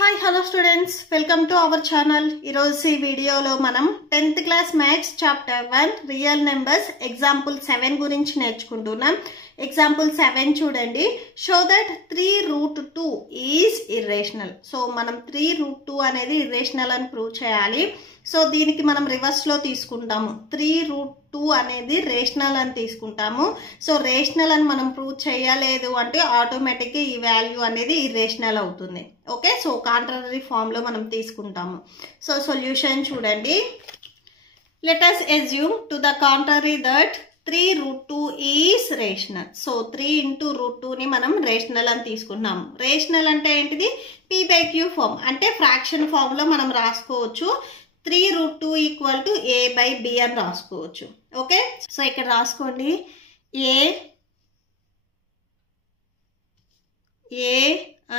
Hi hello students, welcome to our channel. ఈరోజు ఈ వీడియోలో మనం 10th class maths chapter 1 real numbers example 7 గురించి నేర్చుకుంటున్నాం. ఎగ్జాంపుల్ 7 చూడండి. Show that 3√2 is irrational. So మనం 3√2 అనేది ఇర్రేషనల్ అని ప్రూవ్ చేయాలి. సో దీనికి మనం రివర్స్లో తీసుకుంటాము. 3√2 అనేది రేషనల్ అని తీసుకుంటాము. సో రేషనల్ అని మనం ప్రూవ్ చేయలేదు అంటే ఆటోమేటిక్గా ఈ వాల్యూ అనేది ఇర్రేషనల్ అవుతుంది. ఓకే, సో కాంట్రరీ ఫామ్లో మనం తీసుకుంటాము. సో సొల్యూషన్ చూడండి. Let us assume to the contrary that 3√2 is rational. So 3 × √2 ని మనం రేషనల్ అని తీసుకుంటున్నాము. రేషనల్ అంటే ఏంటిది? p/q ఫామ్ అంటే ఫ్రాక్షన్ ఫామ్లో మనం రాసుకోవచ్చు. 3√2 = a/b అని రాసుకోవచ్చు. ఓకే, సో ఇక్కడ రాసుకోండి. a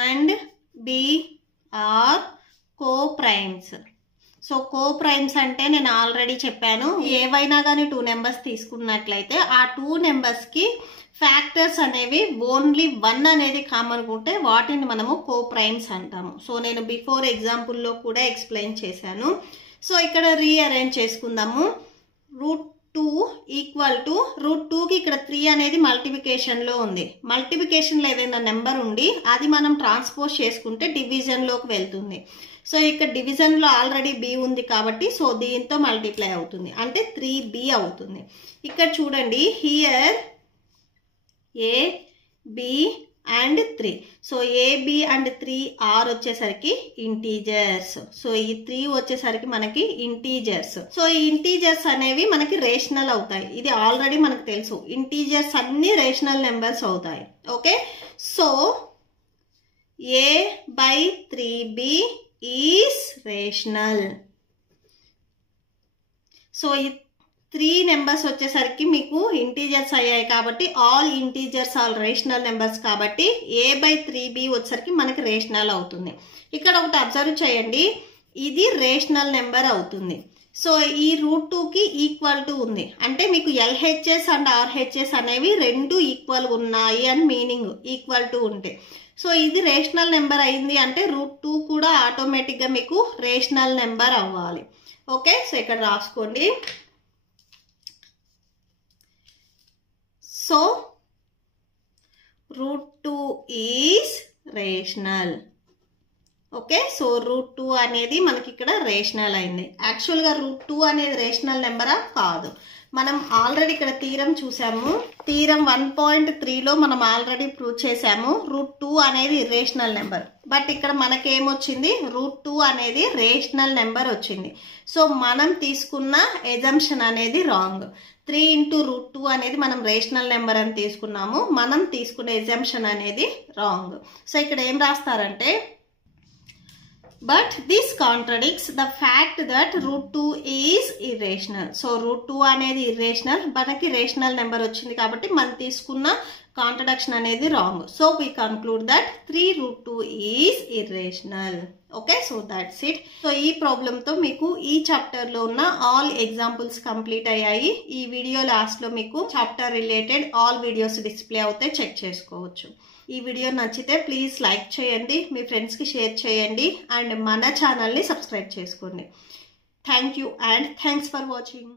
and b are coprimes. So coprimes అంటే నేను ఆల్రెడీ చెప్పాను, ఏవైనా కానీ 2 నెంబర్స్ తీసుకున్నట్లయితే ఆ 2 నెంబర్స్కి ఫ్యాక్టర్స్ అనేవి ఓన్లీ 1 అనేది కామన్ ఉంటే వాటిని మనము కో-ప్రైమ్స్ అంటాము. సో నేను బిఫోర్ ఎగ్జాంపుల్లో కూడా ఎక్స్ప్లెయిన్ చేశాను. సో ఇక్కడ రీఅరేంజ్ చేసుకుందాము. √2 = √2కి ఇక్కడ 3 అనేది మల్టిప్లికేషన్లో ఉంది. మల్టిప్లికేషన్లో ఏదైనా నెంబర్ ఉండి అది మనం ట్రాన్స్పోజ్ చేసుకుంటే డివిజన్లోకి వెళ్తుంది. సో ఇక్కడ డివిజన్లో ఆల్రెడీ b ఉంది కాబట్టి సో దీంతో మల్టిప్లై అవుతుంది, అంటే 3b అవుతుంది. ఇక్కడ చూడండి, here a, b and 3. So a, b and 3 are వచ్చేసరికి ఇంటీజర్స్. సో ఈ 3 వచ్చేసరికి మనకి ఇంటీజర్స్. సో ఈ ఇంటీజర్స్ అనేవి మనకి రేషనల్ అవుతాయి. ఇది ఆల్రెడీ మనకు తెలుసు, ఇంటీజర్స్ అన్ని రేషనల్ నెంబర్స్ అవుతాయి. Okay, so a/3b is rational. So ఈ 3 నెంబర్స్ వచ్చేసరికి మీకు ఇంటీజర్స్ అయ్యాయి కాబట్టి all integers all rational numbers కాబట్టి a/3b వచ్చేసరికి మనకి రేషనల్ అవుతుంది. ఇక్కడ ఒకటి అబ్జర్వ్ చేయండి, ఇది రేషనల్ నెంబర్ అవుతుంది. సో ఈ √2కి ఈక్వల్ టు ఉంది అంటే మీకు LHS అండ్ RHS అనేవి రెండు ఈక్వల్ ఉన్నాయి అని మీనింగ్, ఈక్వల్ టు ఉంటే. సో ఇది రేషనల్ నెంబర్ అయింది అంటే √2 కూడా ఆటోమేటిక్గా మీకు రేషనల్ నెంబర్ అవ్వాలి. ఓకే, సో ఇక్కడ రాసుకోండి. So √2 is rational. Okay, so √2 అనేది మనకి ఇక్కడ రేషనల్ అయింది. యాక్చువల్గా √2 అనేది రేషనల్ నెంబరా? కాదు. మనం ఆల్రెడీ ఇక్కడ థీరం చూసాము. థీరం 1.3లో మనం ఆల్రెడీ ప్రూవ్ చేసాము √2 అనేది ఇర్రేషనల్ నెంబర్. బట్ ఇక్కడ మనకేమొచ్చింది? √2 అనేది రేషనల్ నెంబర్ వచ్చింది. సో మనం తీసుకున్న ఎజంప్షన్ అనేది రాంగ్. 3 × √2 అనేది మనం రేషనల్ నెంబర్ అని తీసుకున్నాము, మనం తీసుకునే ఎజంప్షన్ అనేది రాంగ్. సో ఇక్కడ ఏం రాస్తారంటే, but this contradicts the fact that √2 is irrational. So √2 అనేది ఇర్రేషనల్, మనకి రేషనల్ నెంబర్ వచ్చింది కాబట్టి మనం తీసుకున్న కాంట్రడిక్షన్ అనేది wrong. So we conclude that 3√2 is irrational. Okay, so that's it. So ఈ ప్రాబ్లంతో మీకు ఈ చాప్టర్లో ఉన్న ఆల్ ఎగ్జాంపుల్స్ కంప్లీట్ అయ్యాయి. ఈ వీడియో లాస్ట్లో మీకు chapter related all videos display అవుతే చెక్ చేసుకోవచ్చు. ఈ వీడియో నచ్చితే ప్లీజ్ లైక్ చేయండి, మీ ఫ్రెండ్స్కి షేర్ చేయండి అండ్ మన ఛానల్ని సబ్స్క్రైబ్ చేసుకోండి. Thank you and thanks for watching.